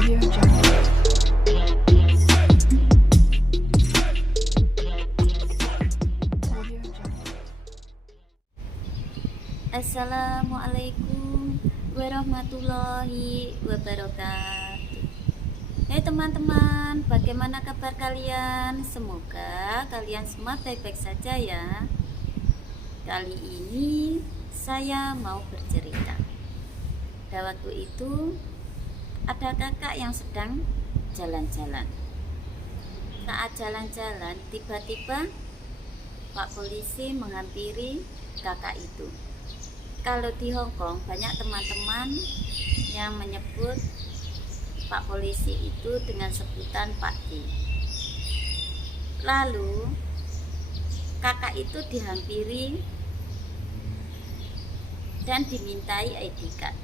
Audio Jungle. Audio Jungle. Assalamualaikum warahmatullahi wabarakatuh. Hai teman-teman, bagaimana kabar kalian? Semoga kalian semua baik-baik saja ya. Kali ini saya mau bercerita. Pada waktu itu ada kakak yang sedang jalan-jalan. Saat jalan-jalan, tiba-tiba Pak polisi menghampiri kakak itu. Kalau di Hong Kong banyak teman-teman yang menyebut Pak polisi itu dengan sebutan Pak D. Lalu kakak itu dihampiri dan dimintai ID card.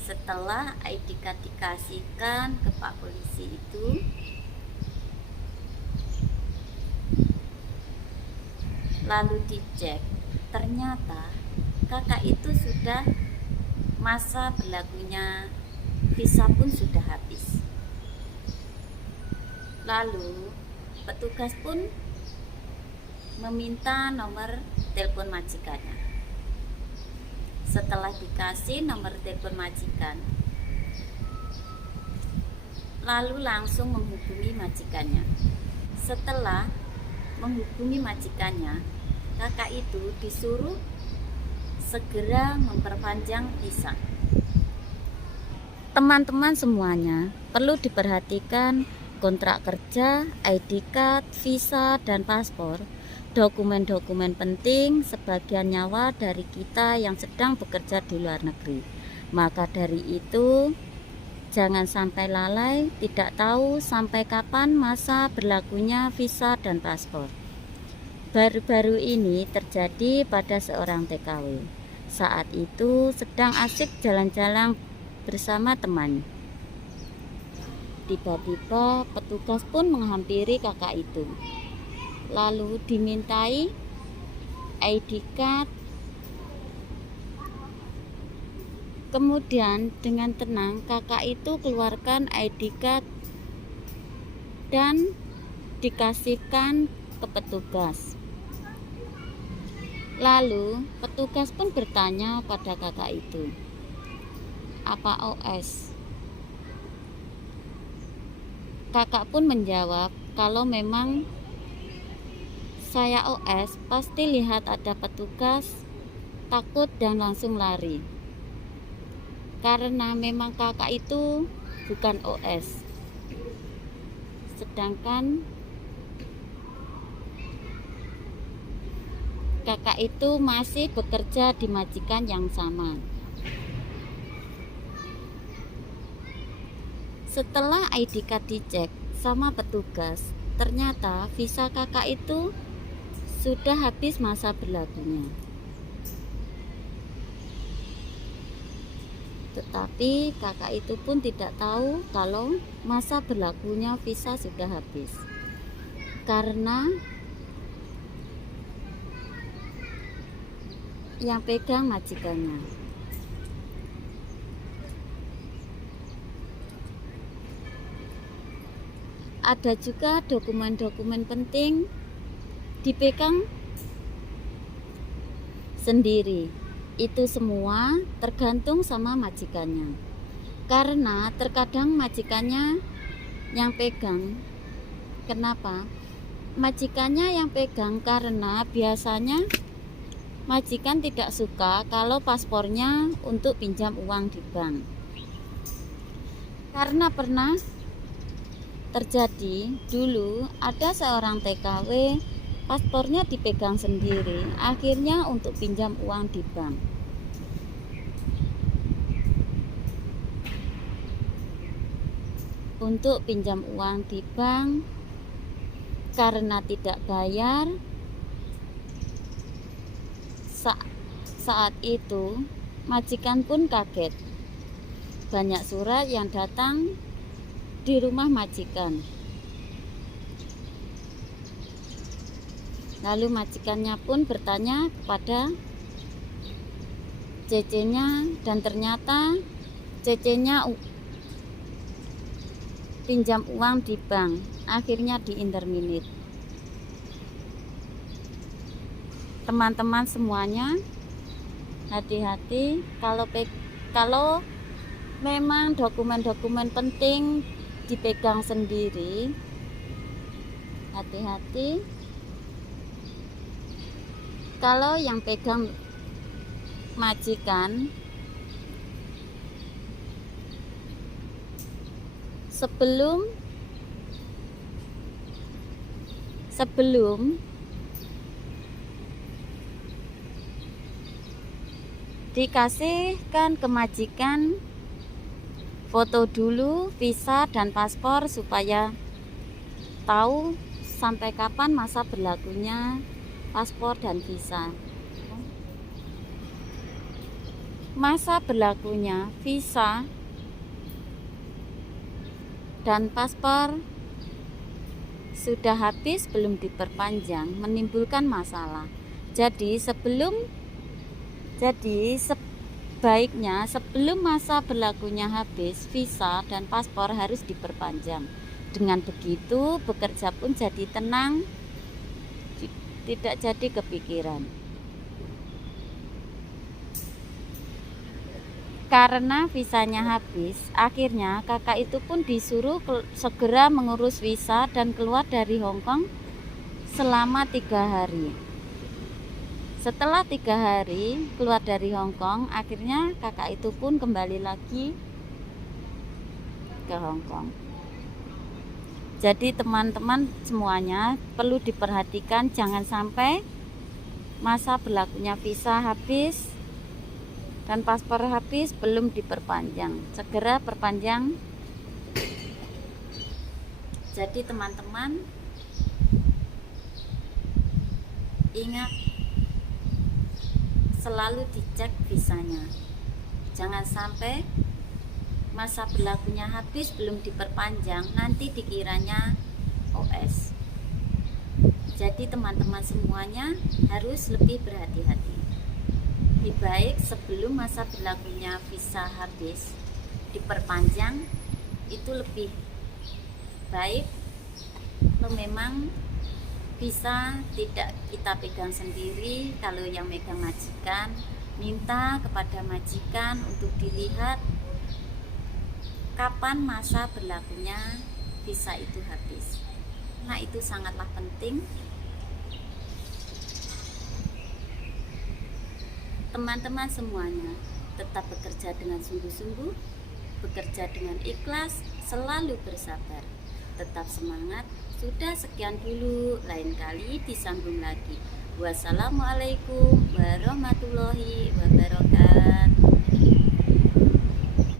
Setelah ID card dikasihkan ke Pak polisi itu, lalu dicek, ternyata kakak itu sudah masa berlakunya visa pun sudah habis. Lalu petugas pun meminta nomor telepon majikannya. Setelah dikasih nomor telepon majikan, lalu langsung menghubungi majikannya. Setelah menghubungi majikannya, kakak itu disuruh segera memperpanjang visa. Teman-teman semuanya perlu diperhatikan kontrak kerja, ID card, visa, dan paspor. Dokumen-dokumen penting sebagian nyawa dari kita yang sedang bekerja di luar negeri. Maka dari itu, jangan sampai lalai, tidak tahu sampai kapan masa berlakunya visa dan paspor. Baru-baru ini terjadi pada seorang TKW. Saat itu sedang asik jalan-jalan bersama teman. Tiba-tiba petugas pun menghampiri kakak itu. Lalu dimintai ID card. Kemudian dengan tenang kakak itu keluarkan ID card dan dikasihkan ke petugas. Lalu petugas pun bertanya pada kakak itu, "Apa OS?" Kakak pun menjawab, "Kalau memang saya OS, pasti lihat ada petugas, takut dan langsung lari. Karena memang kakak itu bukan OS. Sedangkan kakak itu masih bekerja di majikan yang sama." Setelah ID card dicek sama petugas, ternyata visa kakak itu sudah habis masa berlakunya. Tetapi kakak itu pun tidak tahu kalau masa berlakunya visa sudah habis. Karena yang pegang majikannya. Ada juga dokumen-dokumen penting dipegang sendiri. Itu semua tergantung sama majikannya. Karena terkadang majikannya yang pegang. Kenapa? Majikannya yang pegang karena biasanya majikan tidak suka kalau paspornya untuk pinjam uang di bank. Karena pernah terjadi dulu ada seorang TKW, paspornya dipegang sendiri, akhirnya untuk pinjam uang di bank. Untuk pinjam uang di bank, karena tidak bayar, saat itu majikan pun kaget. Banyak surat yang datang di rumah majikan. Lalu majikannya pun bertanya kepada CC-nya dan ternyata CC-nya pinjam uang di bank, akhirnya diinterminate. Teman-teman semuanya, hati-hati kalau memang dokumen-dokumen penting dipegang sendiri, hati-hati. Kalau yang pegang majikan, sebelum dikasihkan ke majikan, foto dulu visa dan paspor supaya tahu sampai kapan masa berlakunya paspor dan visa. Masa berlakunya visa dan paspor sudah habis belum diperpanjang, menimbulkan masalah. Jadi sebaiknya sebelum masa berlakunya habis, visa dan paspor harus diperpanjang. Dengan begitu bekerja pun jadi tenang, tidak jadi kepikiran. Karena visanya habis, akhirnya kakak itu pun disuruh segera mengurus visa dan keluar dari Hong Kong selama 3 hari. Setelah 3 hari keluar dari Hong Kong, akhirnya kakak itu pun kembali lagi ke Hong Kong. Jadi teman-teman semuanya perlu diperhatikan, jangan sampai masa berlakunya visa habis dan paspor habis belum diperpanjang. Segera perpanjang. Jadi teman-teman ingat, selalu dicek visanya. Jangan sampai masa berlakunya habis belum diperpanjang, nanti dikiranya OS. Jadi teman-teman semuanya harus lebih berhati-hati. Lebih baik sebelum masa berlakunya visa habis diperpanjang, itu lebih baik. Kalau memang visa tidak kita pegang sendiri, kalau yang megang majikan, minta kepada majikan untuk dilihat kapan masa berlakunya visa itu habis. Nah, itu sangatlah penting. Teman-teman semuanya tetap bekerja dengan sungguh-sungguh, bekerja dengan ikhlas, selalu bersabar, tetap semangat. Sudah sekian dulu, lain kali disambung lagi. Wassalamualaikum warahmatullahi